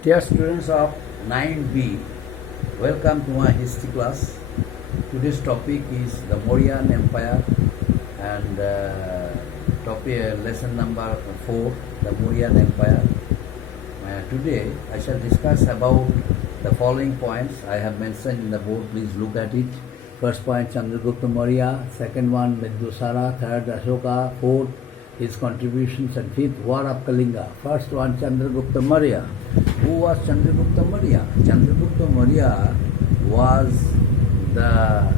Dear students of 9B, welcome to my history class. Today's topic is the Mauryan Empire and topic lesson number 4, the Mauryan Empire. Today I shall discuss about the following points I have mentioned in the board. Please look at it. First point, Chandragupta Maurya. Second one, Bindusara. Third, Ashoka. Fourth, his contributions, and fifth, War of Kalinga. First one, Chandragupta Maurya. Who was Chandragupta Maurya? Chandragupta Maurya was the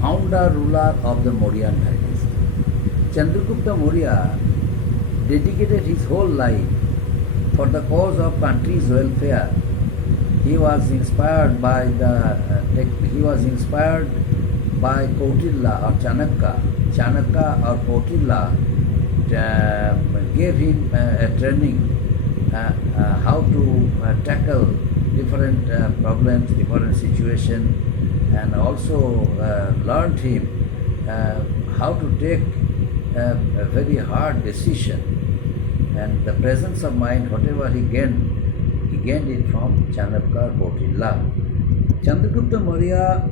founder ruler of the Mauryan dynasty. Chandragupta Maurya dedicated his whole life for the cause of country's welfare. He was inspired by Kautilla or Chanakya. Chanakya or Kautilla gave him a training how to tackle different problems, different situations, and also learned him how to take a very hard decision. And the presence of mind, whatever he gained it from Chanakya Kautilla. Chandragupta Maurya,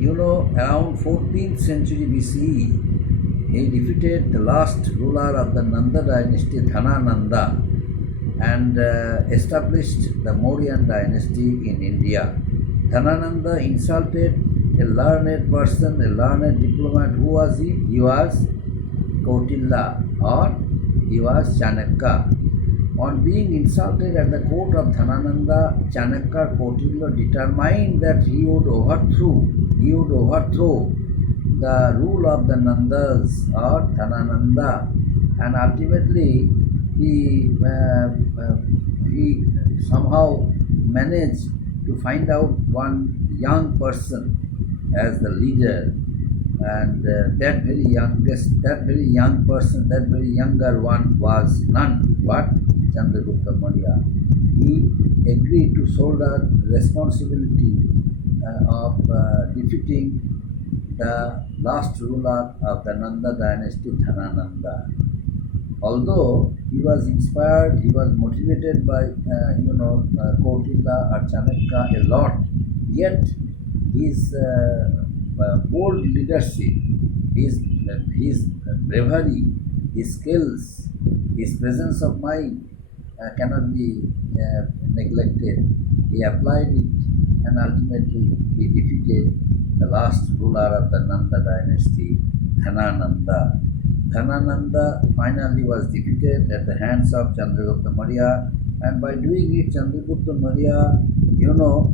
around 14th century BCE, he defeated the last ruler of the Nanda dynasty, Dhanananda, and established the Mauryan dynasty in India. Dhanananda insulted a learned person, a learned diplomat. Who was he? He was Kautilla, or he was Chanakya. On being insulted at the court of Dhanananda, Chanakya Kautilla determined that he would overthrow the rule of the Nandas or Dhanananda, and ultimately he somehow managed to find out one young person as the leader, and that very younger one was none but Chandragupta Maurya. He agreed to shoulder responsibility of defeating the last ruler of the Nanda dynasty, Dhanananda. Although he was inspired, he was motivated by Kautilla or Chanakya a lot, yet his bold leadership, his bravery, his skills, his presence of mind cannot be neglected. He applied it, and ultimately he defeated the last ruler of the Nanda dynasty, Dhanananda. Dhanananda finally was defeated at the hands of Chandragupta Maurya, and by doing it, Chandragupta Maurya,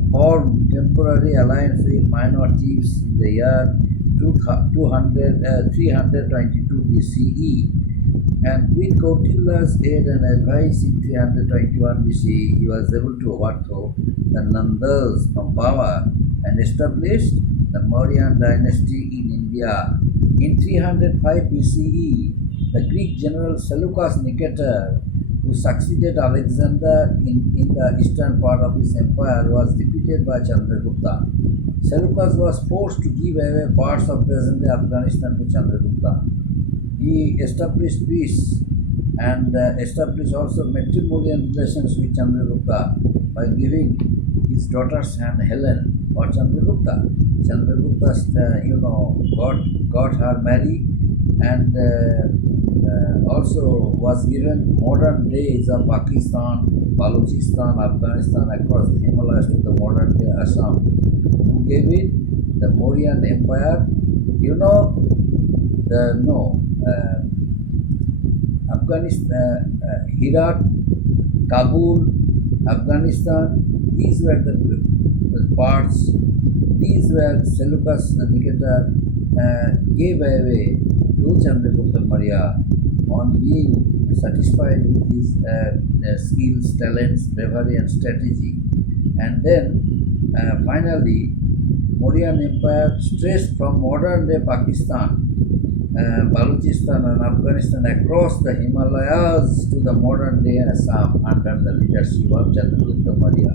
formed temporary alliance with minor chiefs in the year 322 BCE. And with Kautilla's aid and advice in 321 BCE, he was able to overthrow the Nandas from power and established the Mauryan dynasty in India. In 305 BCE, the Greek general Seleucus Nicator, who succeeded Alexander in the eastern part of his empire, was defeated by Chandragupta. Seleucus was forced to give away parts of present-day Afghanistan to Chandragupta. He established peace and established also matrimonial relations with Chandragupta by giving his daughter's hand Helen for Chandragupta. Chandragupta, got her married, and also was given modern days of Pakistan, Balochistan, Afghanistan across the Himalayas to the modern day Assam. Who gave it? The Mauryan Empire. Afghanistan, Herat, Kabul, Afghanistan, these were the parts. These were Seleucus Nicator gave away to Chandragupta Maurya on being satisfied with his skills, talents, bravery, and strategy. And then finally, Mauryan Empire stretched from modern-day Pakistan, Balochistan, and Afghanistan across the Himalayas to the modern-day Assam under the leadership of Chandragupta Maurya.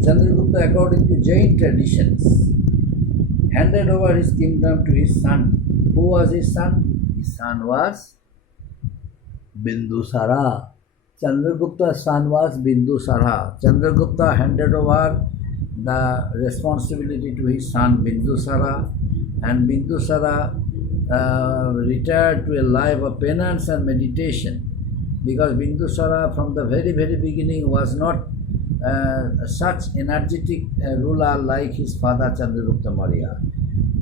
Chandragupta, according to Jain traditions, handed over his kingdom to his son. Who was his son? His son was Bindusara. Chandragupta's son was Bindusara. Chandragupta handed over the responsibility to his son Bindusara, and Bindusara retired to a life of penance and meditation, because Bindusara from the very beginning was not such energetic ruler like his father Chandragupta Maurya.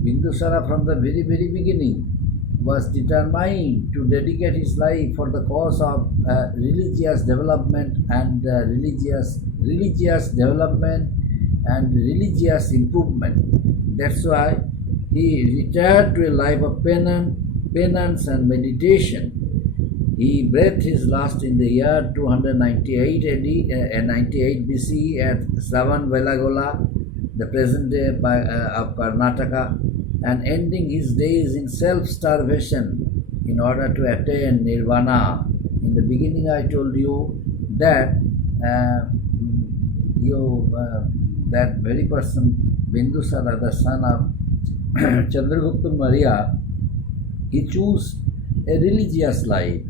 Bindusara from the very beginning was determined to dedicate his life for the cause of religious development and religious development and religious improvement. That's why he retired to a life of penance and meditation. He breathed his last in the year 298 AD, 98 BCE at Savanbelagola, the present day of Karnataka, and ending his days in self-starvation in order to attain nirvana. In the beginning I told you that that very person, Bindusara, the son of Chandragupta Maurya, he chose a religious life.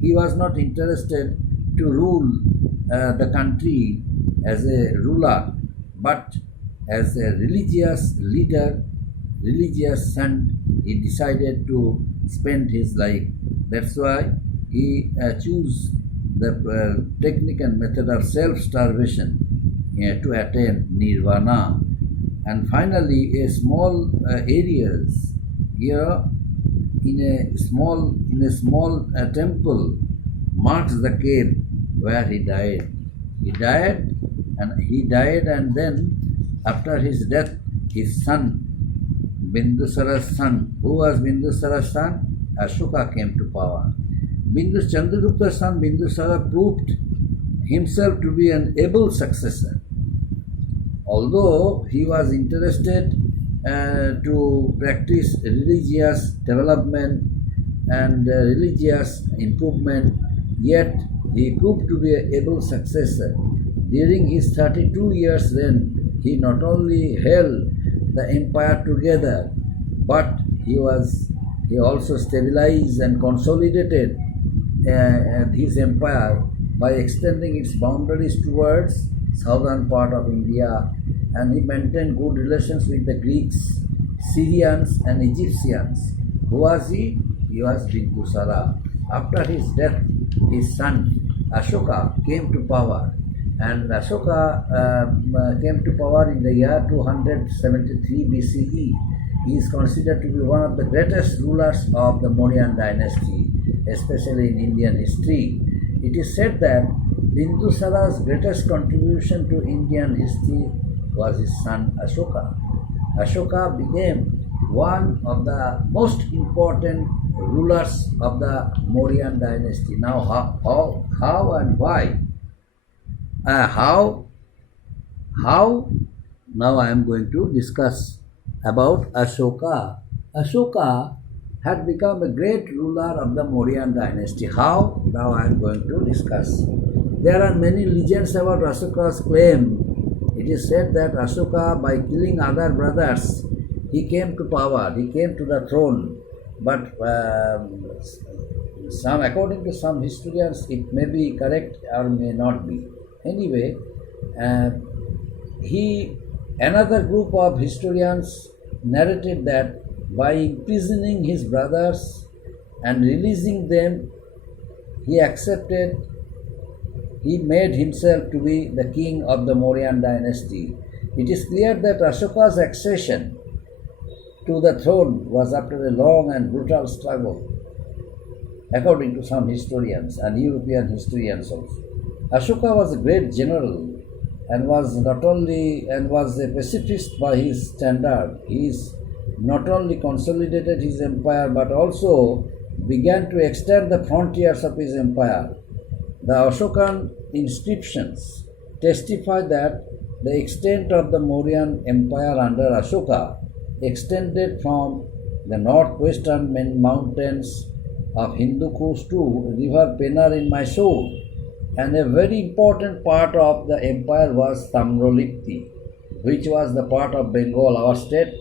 He was not interested to rule the country as a ruler, but as a religious leader, religious saint, he decided to spend his life. That's why he chose the technique and method of self-starvation to attain nirvana. And finally, a small areas here in a small temple marks the cave where he died. He died, and then after his death, his son, Bindusara's son, who was Bindusara's son? Ashoka, came to power. Chandragupta's son Bindusara proved himself to be an able successor. Although he was interested to practice religious development and religious improvement, yet he proved to be an able successor. During his 32 years reign, he not only held the empire together, but he also stabilized and consolidated his empire by extending its boundaries towards southern part of India, and he maintained good relations with the Greeks, Syrians and Egyptians. Who was he? He was Bindusara. After his death, his son Ashoka came to power, and Ashoka came to power in the year 273 BCE. He is considered to be one of the greatest rulers of the Mauryan dynasty, especially in Indian history. It is said that Bindusara's greatest contribution to Indian history was his son Ashoka. Ashoka became one of the most important rulers of the Mauryan dynasty. Now, how and why? How? Now I am going to discuss about Ashoka. Ashoka had become a great ruler of the Mauryan dynasty. How? Now I am going to discuss. There are many legends about Ashoka's claim. It is said that Ashoka, by killing other brothers, he came to power, he came to the throne. But according to some historians, it may be correct or may not be. Anyway, another group of historians narrated that by imprisoning his brothers and releasing them, he made himself to be the king of the Mauryan dynasty. It is clear that Ashoka's accession to the throne was after a long and brutal struggle, according to some historians and European historians also. Ashoka was a great general and was a pacifist by his standard. He not only consolidated his empire but also began to extend the frontiers of his empire. The Ashokan inscriptions testify that the extent of the Mauryan Empire under Ashoka extended from the northwestern mountains of Hindu Kush to river Pennar in Mysore, and a very important part of the empire was Tamrolipti, which was the part of Bengal, our state,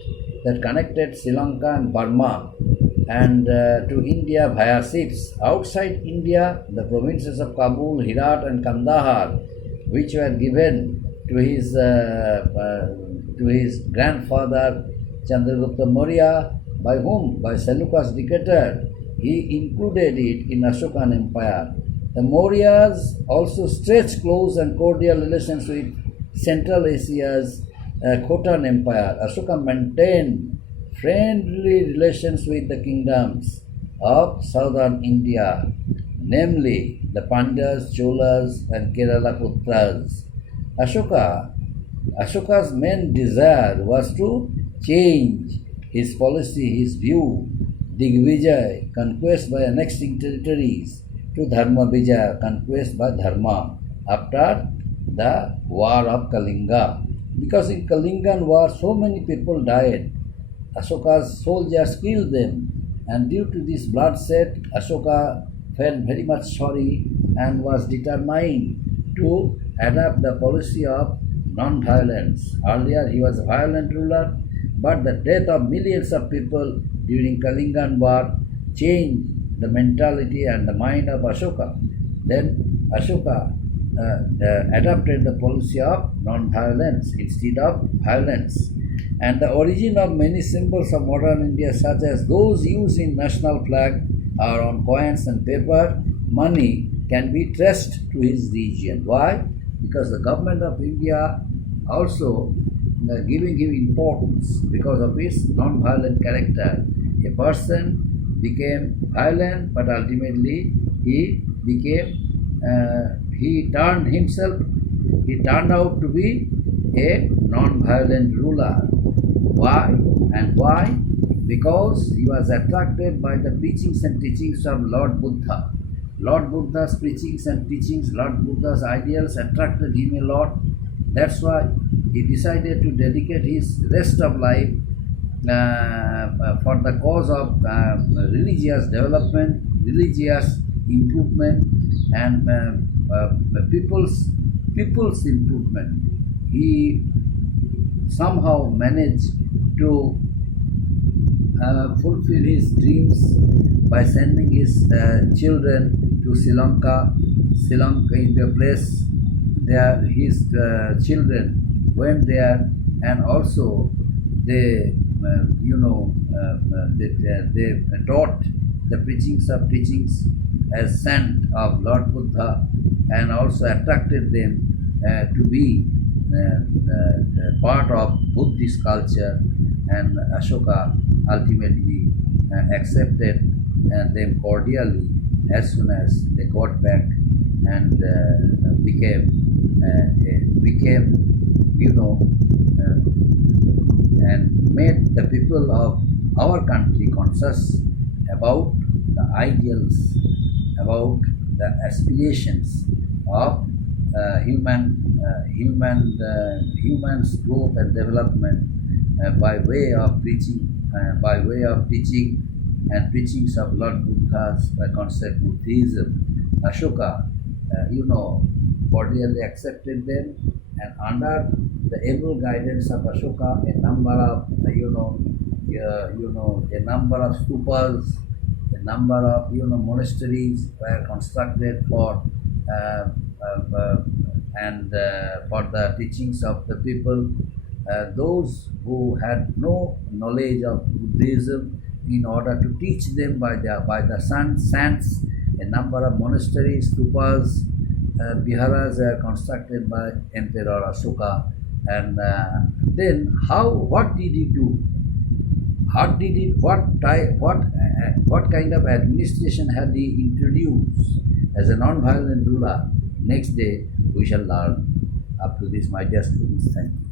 that connected Sri Lanka and Burma, and to India via ships. Outside India, the provinces of Kabul, Herat, and Kandahar, which were given to his grandfather Chandragupta Maurya, by whom? By Seleucus dictator. He included it in Ashokan Empire. The Mauryas also stretched close and cordial relations with Central Asia's Khotan Empire. Ashoka maintained friendly relations with the kingdoms of southern India, namely the Pandya's, Cholas, and Kerala Putras. Ashoka's main desire was to change his policy, his view, Digvijay, conquest by annexing territories, to Dharma Vijaya, conquest by Dharma, after the war of Kalinga. Because in Kalingan war, so many people died. Ashoka's soldiers killed them, and due to this bloodshed, Ashoka felt very much sorry and was determined to adopt the policy of non-violence. Earlier, he was a violent ruler, but the death of millions of people during Kalingan war changed the mentality and the mind of Ashoka. Then Ashoka adopted the policy of non-violence instead of violence. And the origin of many symbols of modern India, such as those used in national flag or on coins and paper money, can be traced to his region. Why? Because the government of India also giving him importance because of his non-violent character. A person became violent, but ultimately he turned out to be a non-violent ruler. Why? And why? Because he was attracted by the preachings and teachings of Lord Buddha. Lord Buddha's preachings and teachings, Lord Buddha's ideals attracted him a lot. That's why he decided to dedicate his rest of life for the cause of religious development, religious improvement, and people's improvement. He somehow managed to fulfill his dreams by sending his children to Sri Lanka into a place. There, his children went there, and also they taught the teachings as sent of Lord Buddha, and also attracted them to be part of Buddhist culture. And Ashoka ultimately accepted them cordially as soon as they got back, and became and made the people of our country conscious about the ideals, about the aspirations of human's growth and development by way of teaching and preachings of Lord Buddha's concept Buddhism. Ashoka, cordially accepted them, and under the able guidance of Ashoka, a number of stupas, a number of monasteries were constructed for for the teachings of the people. Those who had no knowledge of Buddhism, in order to teach them by the saints, a number of monasteries, stupas, viharas were constructed by Emperor Ashoka. And then what did he do? What kind of administration had he introduced as a non-violent ruler? Next day we shall learn. Up to this, my dear students, thank you.